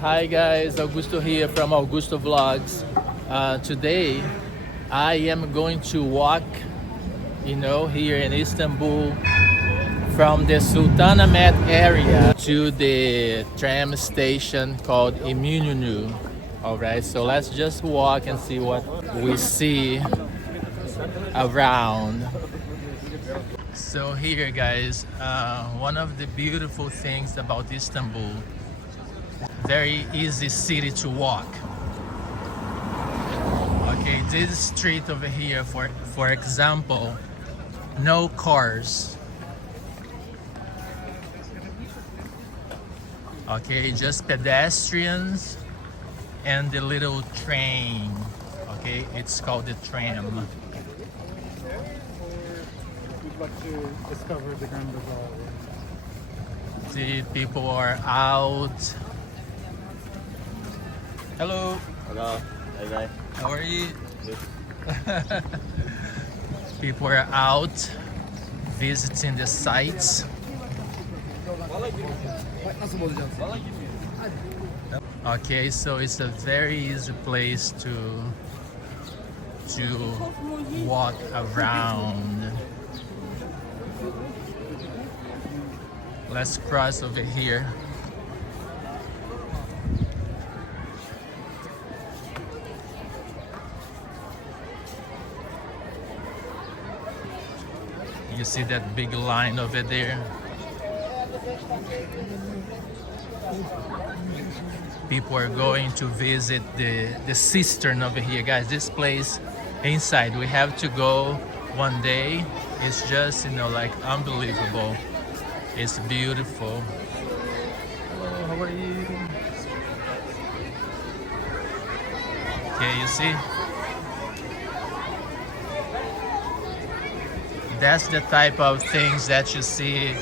Hi guys, Augusto here from Augusto Vlogs. Today I am going to walk, here in Istanbul from the Sultanahmet area to the tram station called Emununu. Alright, so let's just walk and see what we see around. So here guys, one of the beautiful things about Istanbul, very easy city to walk. Okay, this street over here, for example, no cars. Okay, just pedestrians and the little train. Okay, it's called the tram. We'd like to discover the Grand Bazaar. The people are out. Hello. Hello. Hi guys. How are you? Good. People are out visiting the sites. Okay, so it's a very easy place to walk around. Let's cross over here. You see that big line over there? People are going to visit the cistern over here. Guys, this place inside, we have to go one day. It's just, like unbelievable. It's beautiful. Hello, how are you? Okay, you see? That's the type of things that you see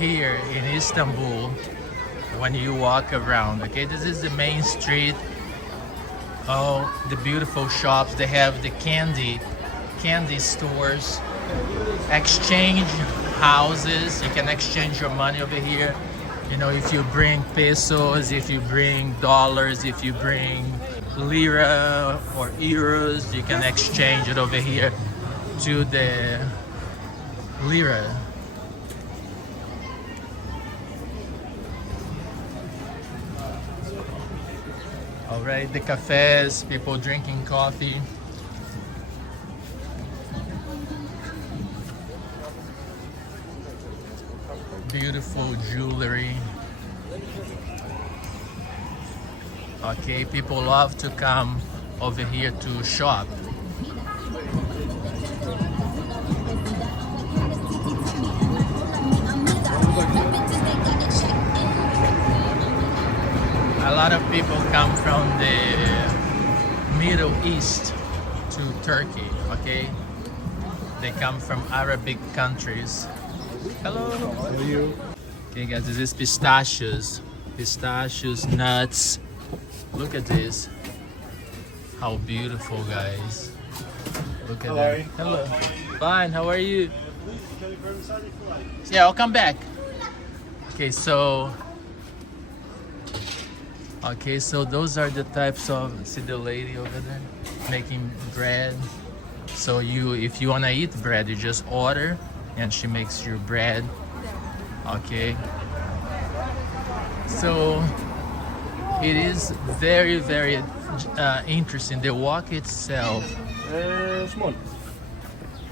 here in Istanbul when you walk around. Okay, this is the main street. Oh, the beautiful shops. They have the candy stores, exchange houses. You can exchange your money over here. If you bring pesos, if you bring dollars, if you bring lira or euros, you can exchange it over here to the lira. Alright, the cafes, people drinking coffee. Beautiful jewelry. Okay, people love to come over here to shop. A lot of people come from the Middle East to Turkey, okay? They come from Arabic countries. Hello. How are you? Okay guys, this is pistachios. Pistachios, nuts. Look at this. How beautiful, guys. Look at that. Hello. Fine, how are you? Yeah, I'll come back. Okay, so those are the types of, see the lady over there making bread. So if you wanna eat bread, you just order and she makes your bread. Okay. So it is very, very interesting. The walk itself. Small.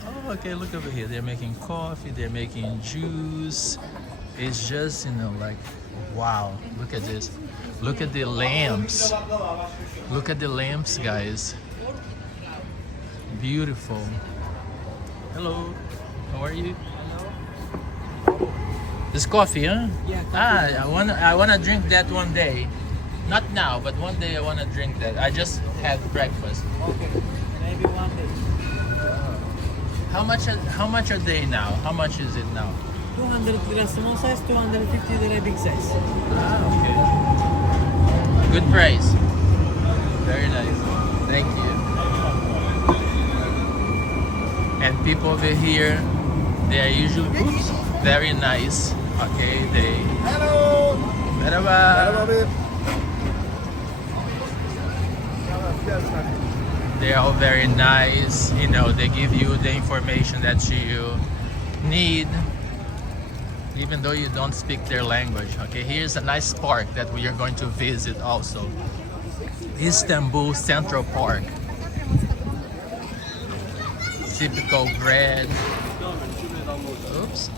Oh, okay, look over here. They're making coffee, they're making juice. It's just, like, wow, look at this. Look at the lamps. Look at the lamps, guys. Beautiful. Hello. How are you? This coffee, huh? Yeah. I wanna drink that one day. Not now, but one day I wanna drink that. I just had breakfast. Okay. Maybe one day. How much a day now? How much is it now? 200 lira small size, 250 lira big size. Okay. Good price. Very nice. Thank you. And people over here, they are usually very nice. Okay, they. Hello. Merhaba. Merhaba abi. They're all very nice. You know, they give you the information that you need, even though you don't speak their language. Okay, here's a nice park that we are going to visit also. Istanbul Central Park. Typical bread. Oops.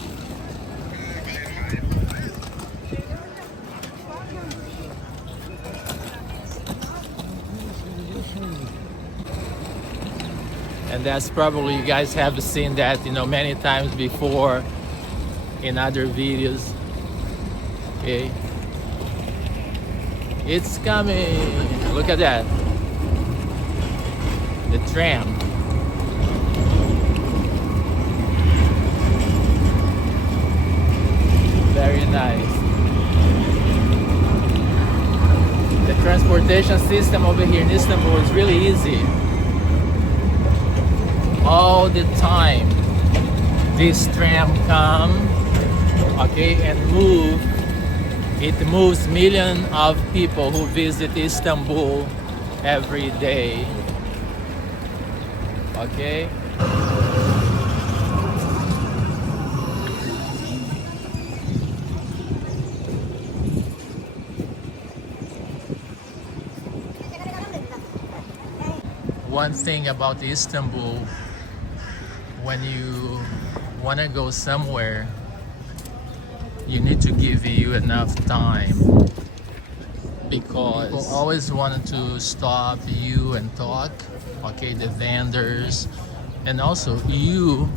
And that's probably, you guys have seen that, you know, many times before in other videos. Okay, it's coming. Look at that, the tram. Very nice. The transportation system over here in Istanbul is really easy. All the time this tram come, okay, and move. It moves millions of people who visit Istanbul every day. Okay. One thing about Istanbul, when you want to go somewhere, you need to give you enough time, because people always want to stop you and talk, okay, the vendors, and also you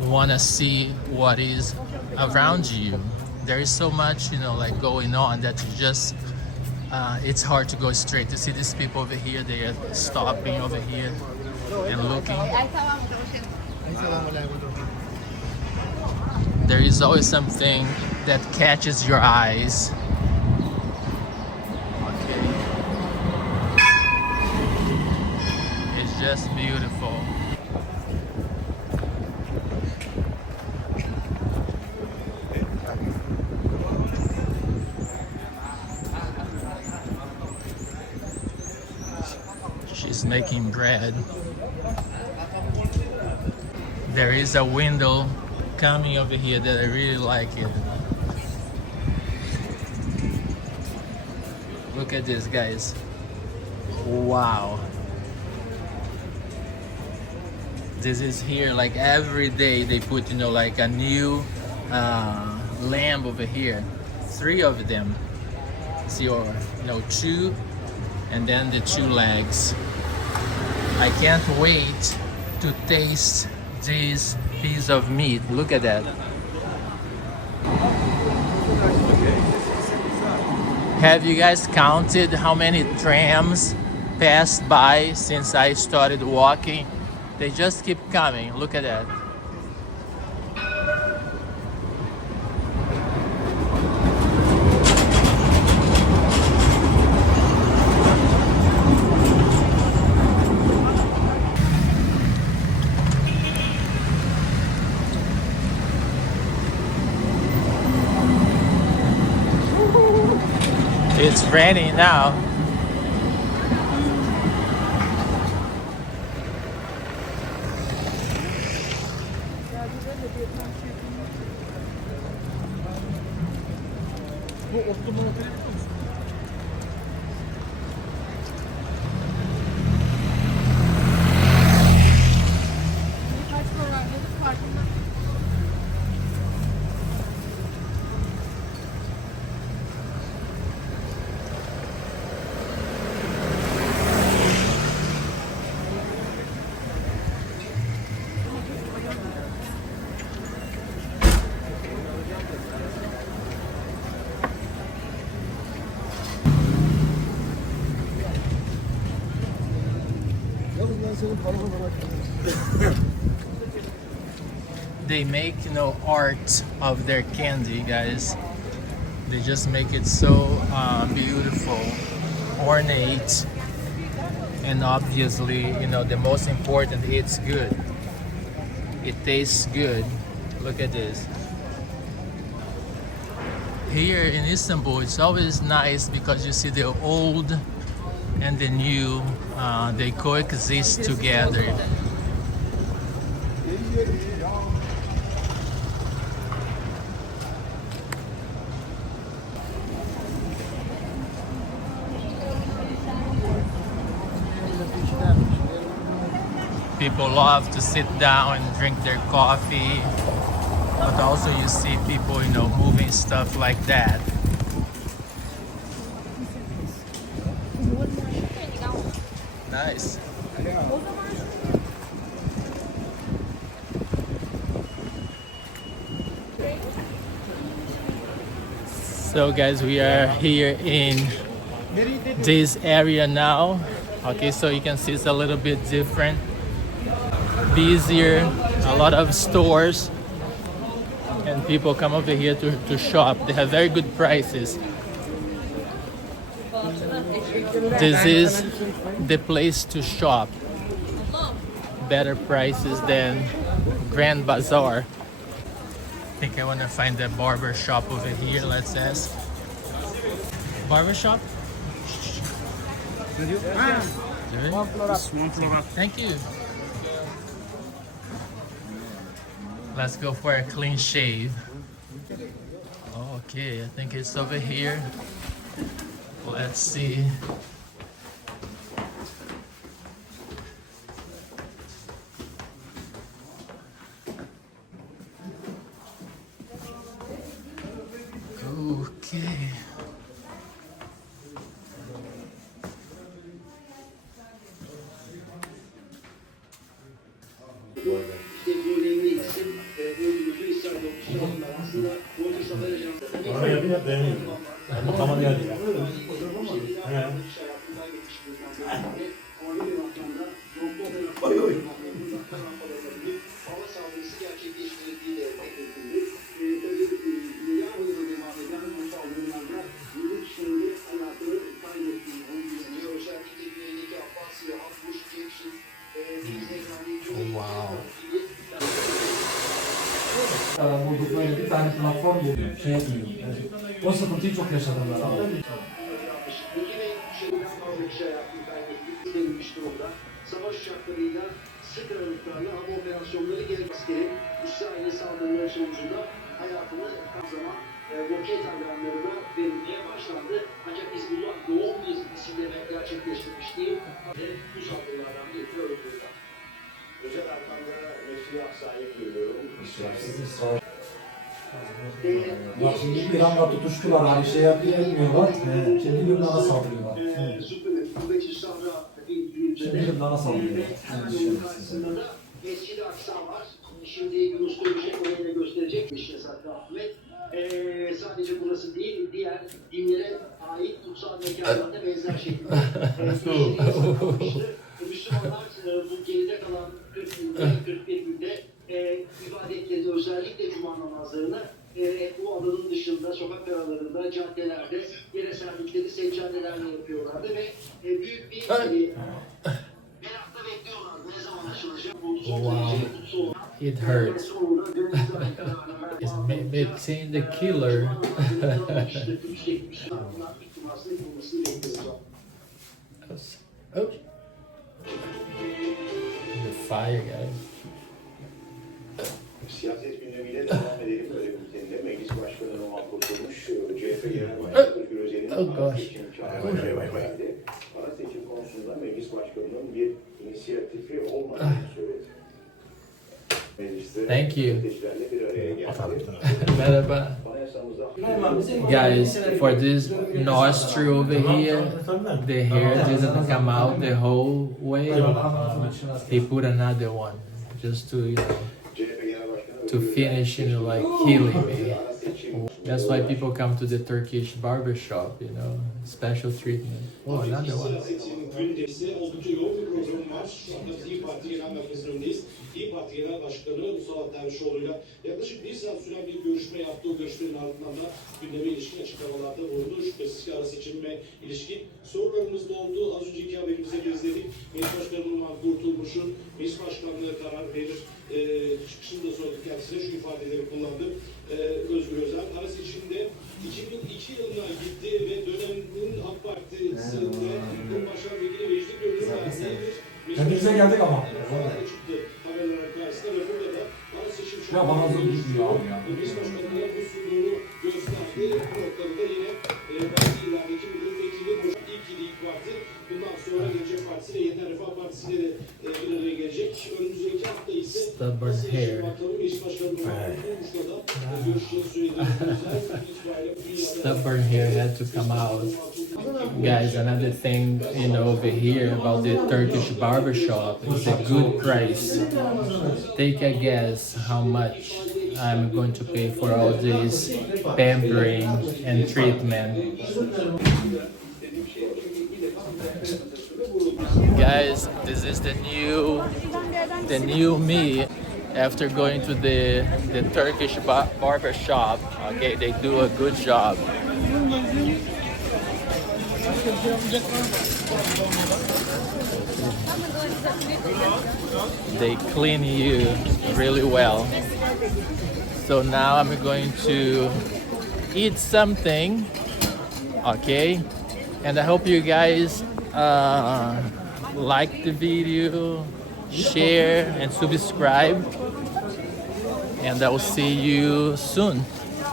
want to see what is around you. There is so much, you know, like going on that you just it's hard to go straight. To see these people over here, they are stopping over here and looking. There is always something that catches your eyes. Okay. It's just beautiful. She's making bread. There is a window coming over here that I really like it. Look at this, guys. Wow. This is here, like every day they put, you know, like a new lamb over here. 3 of them. See, or you know, 2, and then the 2 legs. I can't wait to taste this piece of meat. Look at that. Have you guys counted how many trams passed by since I started walking? They just keep coming. Look at that. It's raining now. They make, you know, art of their candy, guys. They just make it so beautiful, ornate, and obviously, you know, the most important, it's good. It tastes good. Look at this. Here in Istanbul, it's always nice because you see the old and the new, they coexist together. People love to sit down and drink their coffee, but also you see people, you know, moving stuff like that. Nice. So guys, we are here in this area now. Okay, so you can see it's a little bit different, busier, a lot of stores, and people come over here to shop. They have very good prices. This is the place to shop. Better prices than Grand Bazaar. I think I want to find a barber shop over here. Let's ask. Barber shop? Thank you. Let's go for a clean shave. Okay, I think it's over here. Let's see. Okay. Buldukları bir tane platform buldum. Şey yapayım. O sıkıntıyı çok yaşadım ben abi. Savaş uçaklarıyla sık aralıklarla hava operasyonları gerektiği İsrail'in saldırıları sonucunda hayatını tam zaman roket alarmlarına verilmeye başlandı. Ancak Hizbullah yoğun bir isimleme gerçekleştirmişti ve bu saldırılardan biri öldürüldü. Özel arkamda Mesih Aksa'yı görüyorum. Bak şimdi İran'la tutuştular. Hani şey yapmıyorlar. Şimdi Lübnan'a saldırıyorlar. Şimdi Lübnan'a saldırıyorlar. Mescid-i Aksa var. Şimdi Yunus koyacak, oraya da gösterecekmiş Sultanahmet. Sadece burası değil, diğer dinlere ait kutsal mekanlarda benzer şekilde Müslümanlar bu geride kalan 40 günde, 41 günde ibadetleri, özellikle cuma namazlarını bu alanın dışında, sokak aralarında, caddelerde yere serdikleri seccadelerle yapıyorlardı ve büyük bir merakla bekliyorlardı. Ne zaman açılacak? Wow, it hurts. It's between the killer. Oh. The fire, guys. Siyaset gündemiyle devam edelim. Böyle bülteninde Meclis Başkanı Numan Kurtulmuş, CHP Genel Başkanı Özgür Özel'in ana seçim çağrısı verdi. Ana seçim konusunda Meclis Başkanı'nın bir inisiyatifi olmadığını söyledi. Thank you. Merhaba. Guys, for this nostril over here, the hair didn't come out the whole way. He put another one just to, you know, to finish, you know, like healing me. That's why people come to the Turkish barber shop, you know, special treatment. Oh, another one. Oldukça yoğun bir programı var. Şu anda İYİ Parti Genel Merkezi'nin önündeyiz. İYİ Parti Genel Başkanı Mustafa Dervişoğlu'yla yaklaşık bir saat süren bir görüşme yaptı. O görüşmenin ardından da gündeme ilişkin açıklamalarda bulundu. Şüphesiz ki ara seçimime ilişkin sorularımız da oldu. Az önceki haberimize gezledik. Meclis Başkanı Numan Kurtulmuş'un Meclis Başkanlığı karar verir çıkışını da sorduk kendisine. Şu ifadeleri kullandı. Özgür Özel. Ara seçimde 2002 yılına gitti ve dönemin AK Partisi'nde Cumhurbaşkanı geldik ama. çıktı kameraların karşısında ve burada da ana seçim Ya bana zor gitmiyor abi ya. Meclis Başkanı'na bu sunduğunu gösterdi. Bu noktada da yine bazı illerdeki milletvekili ilk ili İYİ Parti, bundan sonra Gelecek Partisi ve Yeniden Refah Partisi ile de bir araya gelecek. Önümüzdeki hafta ise Stubborn hair. Meclis Başkanı'nın Bulmuş'ta da görüşeceğini söyledi. Stubborn hair had to come out. Guys, another thing, over here about the Turkish barbershop is a good price. Take a guess how much I'm going to pay for all this pampering and treatment. Guys, this is the new me after going to the Turkish barber shop. Okay, they do a good job. They clean you really well. So now I'm going to eat something, okay? And I hope you guys like the video, share and subscribe. And I will see you soon.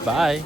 Bye.